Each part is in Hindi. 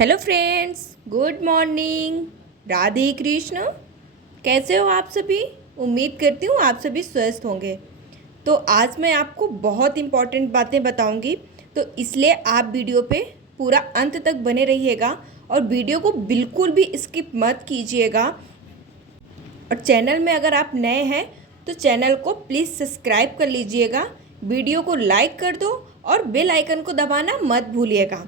Hello friends, good morning. Radhe Krishna. कैसे हो आप सभी? उम्मीद करती हूँ आप सभी स्वस्थ होंगे। तो आज मैं आपको बहुत इम्पॉर्टेंट बातें बताऊंगी, तो इसलिए आप वीडियो पे पूरा अंत तक बने रहिएगा और वीडियो को बिल्कुल भी स्किप मत कीजिएगा। और चैनल में अगर आप नए हैं तो चैनल को प्लीज़ सब्सक्राइब कर लीजिएगा, वीडियो को लाइक कर दो और बेल आइकन को दबाना मत भूलिएगा।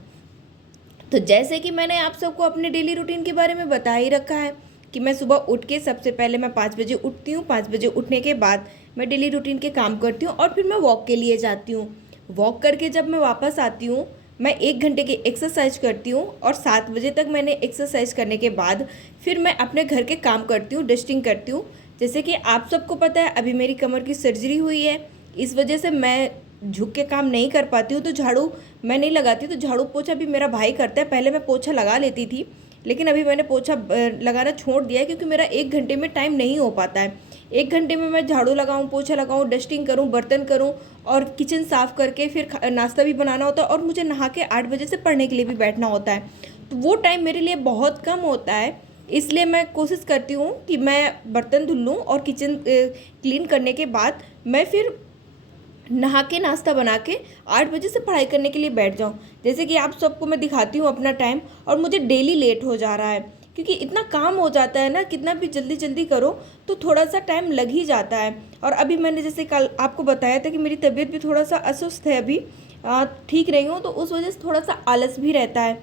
तो जैसे कि मैंने आप सबको अपने डेली रूटीन के बारे में बता ही रखा है कि मैं सुबह उठ के सबसे पहले मैं 5 बजे उठती हूँ। 5 बजे उठने के बाद मैं डेली रूटीन के काम करती हूँ और फिर मैं वॉक के लिए जाती हूँ। वॉक करके जब मैं वापस आती हूँ, मैं 1 घंटे की एक्सरसाइज करती हूँ और 7 बजे तक मैंने एक्सरसाइज करने के बाद फिर मैं अपने घर के काम करती हूँ, डस्टिंग करती हूँ। जैसे कि आप सबको पता है, अभी मेरी कमर की सर्जरी हुई है, इस वजह से मैं झुक के काम नहीं कर पाती हूँ, तो झाड़ू मैं नहीं लगाती। तो झाड़ू पोछा भी मेरा भाई करता है। पहले मैं पोछा लगा लेती थी, लेकिन अभी मैंने पोछा लगाना छोड़ दिया है क्योंकि मेरा 1 घंटे में टाइम नहीं हो पाता है। 1 घंटे में मैं झाड़ू लगाऊँ, पोछा लगाऊँ, डस्टिंग करूँ, बर्तन करूँ और किचन साफ़ करके फिर नाश्ता भी बनाना होता है और मुझे नहा के 8 बजे से पढ़ने के लिए भी बैठना होता है। तो वो टाइम मेरे लिए बहुत कम होता है, इसलिए मैं कोशिश करती हूँ कि मैं बर्तन धुल लूँ और किचन क्लीन करने के बाद मैं फिर नहा के नाश्ता बना के 8 बजे से पढ़ाई करने के लिए बैठ जाऊँ। जैसे कि आप सबको मैं दिखाती हूँ अपना टाइम, और मुझे डेली लेट हो जा रहा है क्योंकि इतना काम हो जाता है ना, कितना भी जल्दी जल्दी करो तो थोड़ा सा टाइम लग ही जाता है। और अभी मैंने जैसे कल आपको बताया था कि मेरी तबीयत भी थोड़ा सा अस्वस्थ है, अभी ठीक नहीं हूँ, तो उस वजह से थोड़ा सा आलस भी रहता है।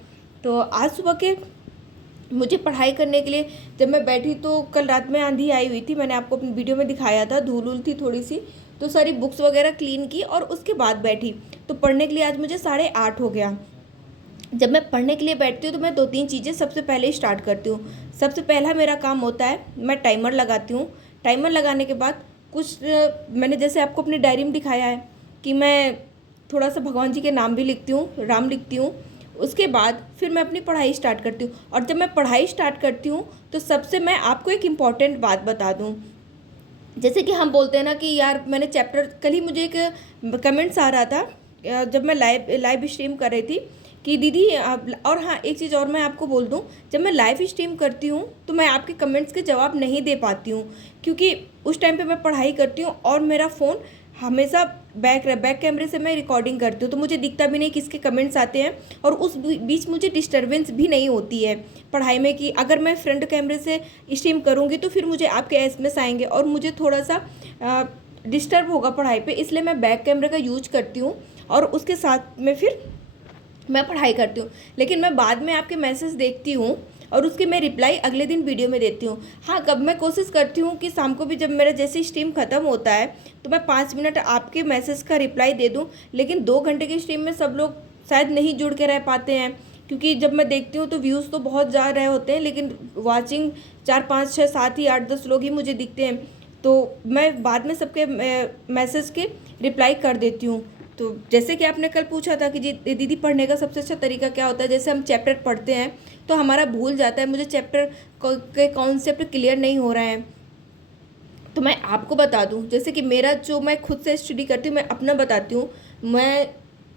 तो आज सुबह के मुझे पढ़ाई करने के लिए जब मैं बैठी तो कल रात में आंधी आई हुई थी, मैंने आपको अपनी वीडियो में दिखाया था, धूल उल थी थोड़ी सी, तो सारी बुक्स वगैरह क्लीन की और उसके बाद बैठी। तो पढ़ने के लिए आज मुझे 8:30 हो गया। जब मैं पढ़ने के लिए बैठती हूँ तो मैं 2-3 चीज़ें सबसे पहले ही स्टार्ट करती हूँ। सबसे पहला मेरा काम होता है, मैं टाइमर लगाती हूँ। टाइमर लगाने के बाद कुछ मैंने जैसे आपको अपनी डायरी में दिखाया है कि मैं थोड़ा सा भगवान जी के नाम भी लिखती हूँ, राम लिखती हूँ। उसके बाद फिर मैं अपनी पढ़ाई स्टार्ट करती हूँ, और जब मैं पढ़ाई स्टार्ट करती हूँ तो सबसे मैं आपको एक इम्पॉर्टेंट बात बता दूँ। जैसे कि हम बोलते हैं ना कि यार मैंने चैप्टर, कल ही मुझे एक कमेंट्स आ रहा था जब मैं लाइव स्ट्रीम कर रही थी कि दीदी और हाँ, एक चीज़ और मैं आपको बोल दूँ, जब मैं लाइव स्ट्रीम करती हूँ तो मैं आपके कमेंट्स के जवाब नहीं दे पाती हूँ क्योंकि उस टाइम पे मैं पढ़ाई करती हूँ और मेरा फ़ोन हमेशा बैक कैमरे से मैं रिकॉर्डिंग करती हूँ, तो मुझे दिखता भी नहीं किसके कमेंट्स आते हैं, और उस बीच मुझे डिस्टरबेंस भी नहीं होती है पढ़ाई में कि अगर मैं फ्रंट कैमरे से स्ट्रीम करूँगी तो फिर मुझे आपके एसएमएस आएंगे और मुझे थोड़ा सा डिस्टर्ब होगा पढ़ाई पे, इसलिए मैं बैक कैमरे का यूज करती हूँ और उसके साथ में फिर मैं पढ़ाई करती हूँ। लेकिन मैं बाद में आपके मैसेज देखती हूँ और उसके मैं रिप्लाई अगले दिन वीडियो में देती हूँ। हाँ, कब मैं कोशिश करती हूँ कि शाम को भी जब मेरा जैसे स्ट्रीम ख़त्म होता है तो मैं 5 मिनट आपके मैसेज का रिप्लाई दे दूँ, लेकिन 2 घंटे की स्ट्रीम में सब लोग शायद नहीं जुड़ के रह पाते हैं क्योंकि जब मैं देखती हूँ तो व्यूज़ तो बहुत जा रहे होते हैं लेकिन वॉचिंग 4 5 6 7 ही 8 10 लोग ही मुझे दिखते हैं। तो मैं बाद में सबके मैसेज के रिप्लाई कर देती हूँ। तो जैसे कि आपने कल पूछा था कि जी दीदी पढ़ने का सबसे अच्छा तरीका क्या होता है, जैसे हम चैप्टर पढ़ते हैं तो हमारा भूल जाता है, मुझे चैप्टर के कॉन्सेप्ट क्लियर नहीं हो रहे हैं। तो मैं आपको बता दूं, जैसे कि मेरा जो मैं खुद से स्टडी करती हूँ, मैं अपना बताती हूँ। मैं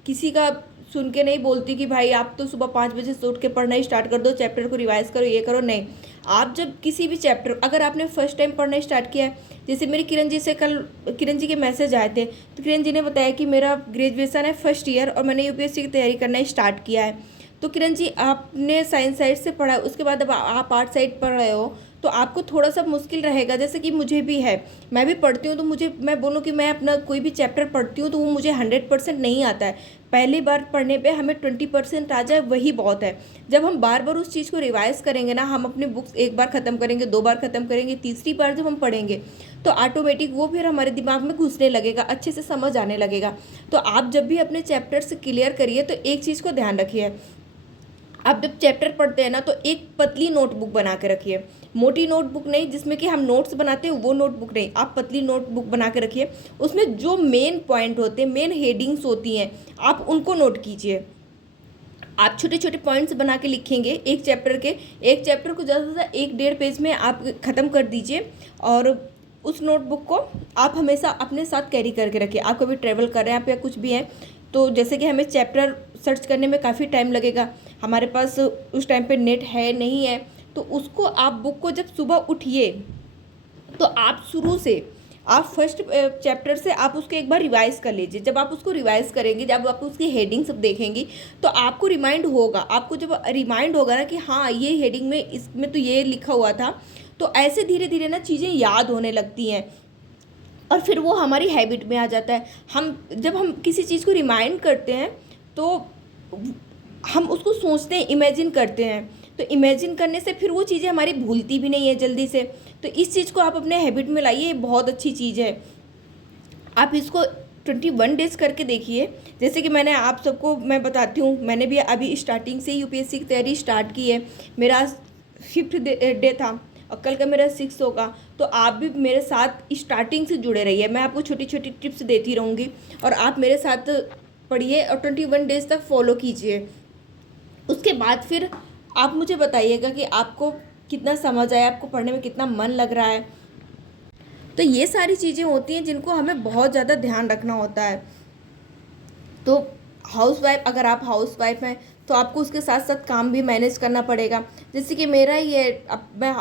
किसी का सुन के नहीं बोलती कि भाई आप तो सुबह 5 बजे से उठ के पढ़ना ही स्टार्ट कर दो, चैप्टर को रिवाइज करो, ये करो, नहीं। आप जब किसी भी चैप्टर, अगर आपने फर्स्ट टाइम पढ़ना स्टार्ट किया है, जैसे मेरी किरण जी से कल किरण जी के मैसेज आए थे, तो किरण जी ने बताया कि मेरा ग्रेजुएशन है फर्स्ट ईयर और मैंने यूपीएससी की तैयारी करना स्टार्ट किया है। तो किरण जी, आपने साइंस साइड से पढ़ा, उसके बाद अब आप आर्ट साइड पढ़ रहे हो, तो आपको थोड़ा सा मुश्किल रहेगा, जैसे कि मुझे भी है। मैं भी पढ़ती हूँ तो मुझे, मैं बोलूँ कि मैं अपना कोई भी चैप्टर पढ़ती हूँ तो वो मुझे 100% नहीं आता है। पहली बार पढ़ने पे हमें 20% आ जाए वही बहुत है। जब हम बार बार उस चीज़ को रिवाइज करेंगे ना, हम अपनी बुक्स एक बार ख़त्म करेंगे, 2 बार ख़त्म करेंगे, तीसरी बार जब हम पढ़ेंगे तो ऑटोमेटिक वो फिर हमारे दिमाग में घुसने लगेगा, अच्छे से समझ आने लगेगा। तो आप जब भी अपने चैप्टर्स क्लियर करिए तो एक चीज़ को ध्यान रखिए, आप जब चैप्टर पढ़ते हैं ना तो एक पतली नोटबुक बना के रखिए। मोटी नोटबुक नहीं जिसमें कि हम नोट्स बनाते हैं, वो नोटबुक नहीं, आप पतली नोटबुक बना के रखिए। उसमें जो मेन पॉइंट होते हैं, मेन हेडिंग्स होती हैं, आप उनको नोट कीजिए। आप छोटे छोटे पॉइंट्स बना के लिखेंगे एक चैप्टर के, एक चैप्टर को ज़्यादा से ज़्यादा 1-1.5 पेज में आप ख़त्म कर दीजिए। और उस नोटबुक को आप हमेशा अपने साथ कैरी करके रखिए। आप कभी ट्रैवल कर रहे हैं आप या कुछ भी हैं तो जैसे कि हमें चैप्टर सर्च करने में काफ़ी टाइम लगेगा, हमारे पास उस टाइम पे नेट है नहीं है, तो उसको आप बुक को जब सुबह उठिए तो आप शुरू से आप फर्स्ट चैप्टर से आप उसको एक बार रिवाइज कर लीजिए। जब आप उसको रिवाइज करेंगे, जब आप उसकी हेडिंग सब देखेंगी तो आपको रिमाइंड होगा, आपको जब रिमाइंड होगा ना कि हाँ ये हेडिंग में इसमें तो ये लिखा हुआ था, तो ऐसे धीरे धीरे ना चीज़ें याद होने लगती हैं और फिर वो हमारी हैबिट में आ जाता है। जब हम किसी चीज़ को रिमाइंड करते हैं तो हम उसको सोचते हैं, इमेजिन करते हैं, तो इमेजिन करने से फिर वो चीज़ें हमारी भूलती भी नहीं है जल्दी से। तो इस चीज़ को आप अपने हैबिट में लाइए, ये बहुत अच्छी चीज़ है। आप इसको 21 डेज़ करके देखिए। जैसे कि मैंने आप सबको मैं बताती हूँ, मैंने भी अभी स्टार्टिंग से यूपीएससी की तैयारी स्टार्ट की है। मेरा आज 5th डे था और कल का मेरा 6 होगा। तो आप भी मेरे साथ स्टार्टिंग से जुड़े रहिए, मैं आपको छोटी छोटी टिप्स देती रहूँगी और आप मेरे साथ पढ़िए और 21 डेज़ तक फॉलो कीजिए। उसके बाद फिर आप मुझे बताइएगा कि आपको कितना समझ आया, आपको पढ़ने में कितना मन लग रहा है। तो ये सारी चीज़ें होती हैं जिनको हमें बहुत ज़्यादा ध्यान रखना होता है। तो हाउसवाइफ, अगर आप हाउसवाइफ हैं तो आपको उसके साथ साथ काम भी मैनेज करना पड़ेगा। जैसे कि मेरा ही है, अब मैं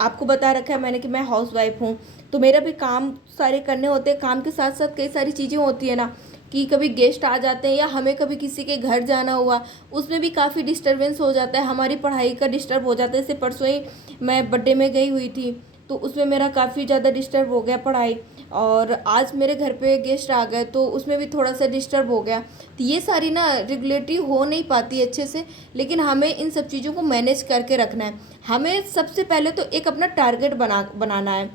आपको बता रखा है मैंने कि मैं हाउसवाइफ हूँ, तो मेरा भी काम सारे करने होते हैं। काम के साथ साथ कई सारी चीज़ें होती है ना, कि कभी गेस्ट आ जाते हैं या हमें कभी किसी के घर जाना हुआ, उसमें भी काफ़ी डिस्टरबेंस हो जाता है, हमारी पढ़ाई का डिस्टर्ब हो जाता है। जैसे परसों ही मैं बर्थडे में गई हुई थी, तो उसमें मेरा काफ़ी ज़्यादा डिस्टर्ब हो गया पढ़ाई, और आज मेरे घर पे गेस्ट आ गए तो उसमें भी थोड़ा सा डिस्टर्ब हो गया। तो ये सारी ना रेगुलेटरी हो नहीं पाती अच्छे से, लेकिन हमें इन सब चीज़ों को मैनेज करके रखना है। हमें सबसे पहले तो एक अपना टारगेट बनाना है।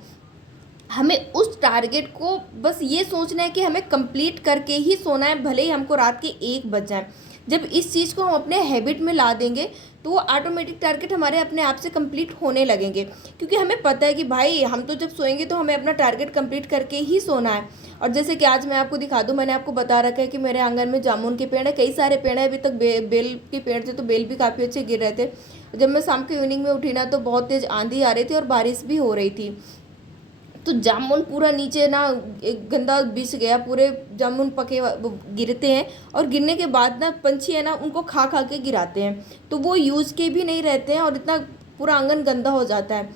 हमें उस टारगेट को बस ये सोचना है कि हमें कंप्लीट करके ही सोना है, भले ही हमको रात के 1 बज जाए। जब इस चीज़ को हम अपने हैबिट में ला देंगे तो वो ऑटोमेटिक टारगेट हमारे अपने आप से कंप्लीट होने लगेंगे, क्योंकि हमें पता है कि भाई हम तो जब सोएंगे तो हमें अपना टारगेट कंप्लीट करके ही सोना है। और जैसे कि आज मैं आपको दिखा दूँ, मैंने आपको बता रखा है कि मेरे आंगन में जामुन के पेड़ है, कई सारे पेड़ है, अभी तक बेल के पेड़ थे तो बेल भी काफ़ी अच्छे गिर रहे थे। जब मैं शाम के इवनिंग में उठी ना तो बहुत तेज़ आंधी आ रही थी और बारिश भी हो रही थी, तो जामुन पूरा नीचे ना एक गंदा बिछ गया, पूरे जामुन पके गिरते हैं और गिरने के बाद ना पंछी है ना उनको खा खा के गिराते हैं, तो वो यूज़ के भी नहीं रहते हैं और इतना पूरा आंगन गंदा हो जाता है।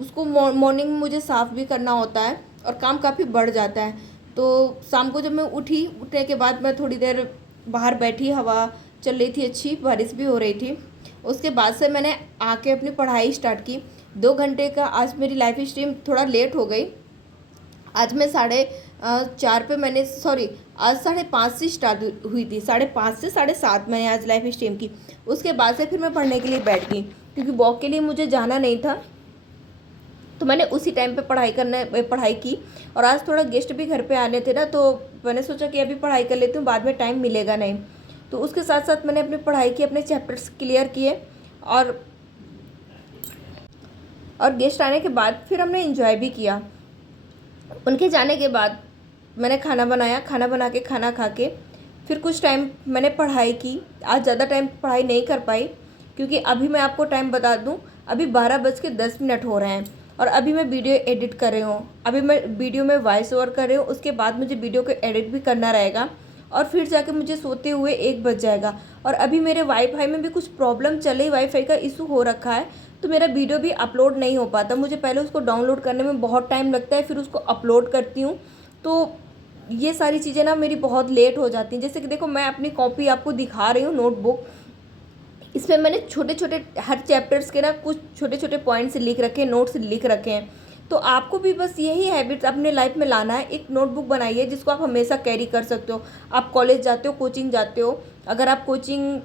उसको मॉर्निंग में मुझे साफ़ भी करना होता है और काम काफ़ी बढ़ जाता है। तो शाम को जब मैं उठने के बाद मैं थोड़ी देर बाहर बैठी, हवा चल रही थी, अच्छी बारिश भी हो रही थी। उसके बाद से मैंने आके अपनी पढ़ाई स्टार्ट की। 2 घंटे का आज मेरी लाइफ स्ट्रीम थोड़ा लेट हो गई। आज मैं 4:30 पे मैंने आज 5:30 से स्टार्ट हुई थी, 5:30 से 7:30 मैंने आज लाइफ स्ट्रीम की। उसके बाद से फिर मैं पढ़ने के लिए बैठ गई, क्योंकि वॉक के लिए मुझे जाना नहीं था, तो मैंने उसी टाइम पे पढ़ाई की। और आज थोड़ा गेस्ट भी घर पे आने थे ना, तो मैंने सोचा कि अभी पढ़ाई कर लेती हूँ, बाद में टाइम मिलेगा नहीं। तो उसके साथ साथ मैंने अपनी पढ़ाई की, अपने चैप्टर्स क्लियर किए और गेस्ट आने के बाद फिर हमने एंजॉय भी किया। उनके जाने के बाद मैंने खाना बनाया, खाना बना के खाना खा के फिर कुछ टाइम मैंने पढ़ाई की। आज ज़्यादा टाइम पढ़ाई नहीं कर पाई, क्योंकि अभी मैं आपको टाइम बता दूं, अभी 12:10 हो रहे हैं और अभी मैं वीडियो एडिट कर रही हूँ। अभी मैं वीडियो में वॉइस ओवर कर रही हूँ, उसके बाद मुझे वीडियो को एडिट भी करना रहेगा और फिर जाके मुझे सोते हुए 1 बज जाएगा। और अभी मेरे वाईफाई में भी कुछ प्रॉब्लम चले, वाईफाई का इशू हो रखा है, तो मेरा वीडियो भी अपलोड नहीं हो पाता। मुझे पहले उसको डाउनलोड करने में बहुत टाइम लगता है, फिर उसको अपलोड करती हूँ, तो ये सारी चीज़ें ना मेरी बहुत लेट हो जाती हैं। जैसे कि देखो, मैं अपनी कॉपी आपको दिखा रही हूँ, नोटबुक, इसमें मैंने छोटे छोटे हर चैप्टर्स के ना कुछ छोटे छोटे पॉइंट्स लिख रखे हैं, नोट्स लिख रखे हैं। तो आपको भी बस यही हैबिट्स अपने लाइफ में लाना है। एक नोटबुक बनाइए जिसको आप हमेशा कैरी कर सकते हो। आप कॉलेज जाते हो, कोचिंग जाते हो, अगर आप कोचिंग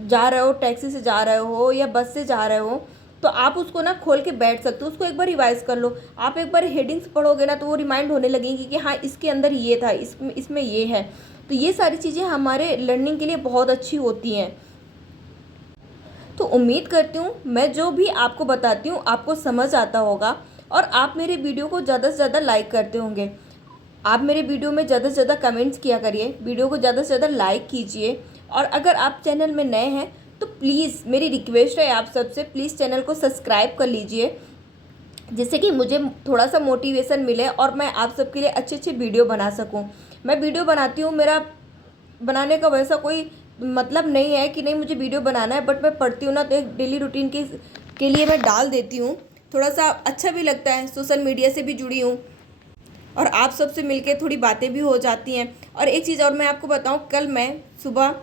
जा रहे हो, टैक्सी से जा रहे हो या बस से जा रहे हो, तो आप उसको ना खोल के बैठ सकते हो, उसको एक बार रिवाइज कर लो। आप एक बार हेडिंग्स पढ़ोगे ना तो वो रिमाइंड होने लगेंगी कि हाँ इसके अंदर ये था, इसमें ये है। तो ये सारी चीज़ें हमारे लर्निंग के लिए बहुत अच्छी होती हैं। तो उम्मीद करती हूँ मैं जो भी आपको बताती हूँ आपको समझ आता होगा और आप मेरे वीडियो को ज़्यादा से ज़्यादा लाइक करते होंगे। आप मेरे वीडियो में ज़्यादा से ज़्यादा कमेंट्स किया करिए, वीडियो को ज़्यादा से ज़्यादा लाइक कीजिए। और अगर आप चैनल में नए हैं तो प्लीज़ मेरी रिक्वेस्ट है आप सबसे, प्लीज़ चैनल को सब्सक्राइब कर लीजिए, जिससे कि मुझे थोड़ा सा मोटिवेशन मिले और मैं आप सबके लिए अच्छे अच्छे वीडियो बना सकूं। मैं वीडियो बनाती हूँ, मेरा बनाने का वैसा कोई मतलब नहीं है कि नहीं मुझे वीडियो बनाना है, बट मैं पढ़ती हूँ ना, तो एक डेली रूटीन के लिए मैं डाल देती हूँ। थोड़ा सा अच्छा भी लगता है, सोशल मीडिया से भी जुड़ी हूँ और आप सबसे मिलके थोड़ी बातें भी हो जाती हैं। और एक चीज़ और मैं आपको बताऊँ, कल मैं सुबह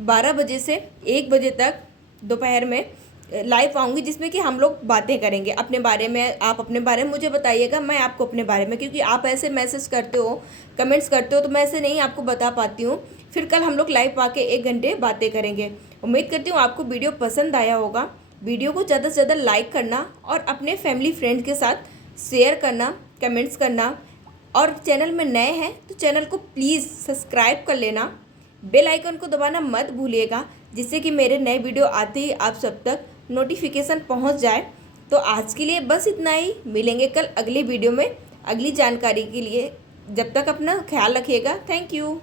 12 बजे से 1 बजे तक दोपहर में लाइव आऊँगी, जिसमें कि हम लोग बातें करेंगे अपने बारे में। आप अपने बारे में मुझे बताइएगा, मैं आपको अपने बारे में, क्योंकि आप ऐसे मैसेज करते हो, कमेंट्स करते हो, तो मैं ऐसे नहीं आपको बता पाती हूँ। फिर कल हम लोग लाइव आके 1 घंटे बातें करेंगे। उम्मीद करती हूँ आपको वीडियो पसंद आया होगा। वीडियो को ज़्यादा से ज़्यादा लाइक करना और अपने फैमिली फ्रेंड्स के साथ शेयर करना, कमेंट्स करना। और चैनल में नए हैं तो चैनल को प्लीज़ सब्सक्राइब कर लेना, बेल आइकन को दबाना मत भूलिएगा, जिससे कि मेरे नए वीडियो आते ही आप सब तक नोटिफिकेशन पहुंच जाए। तो आज के लिए बस इतना ही, मिलेंगे कल अगले वीडियो में अगली जानकारी के लिए। जब तक अपना ख्याल रखिएगा। Thank you.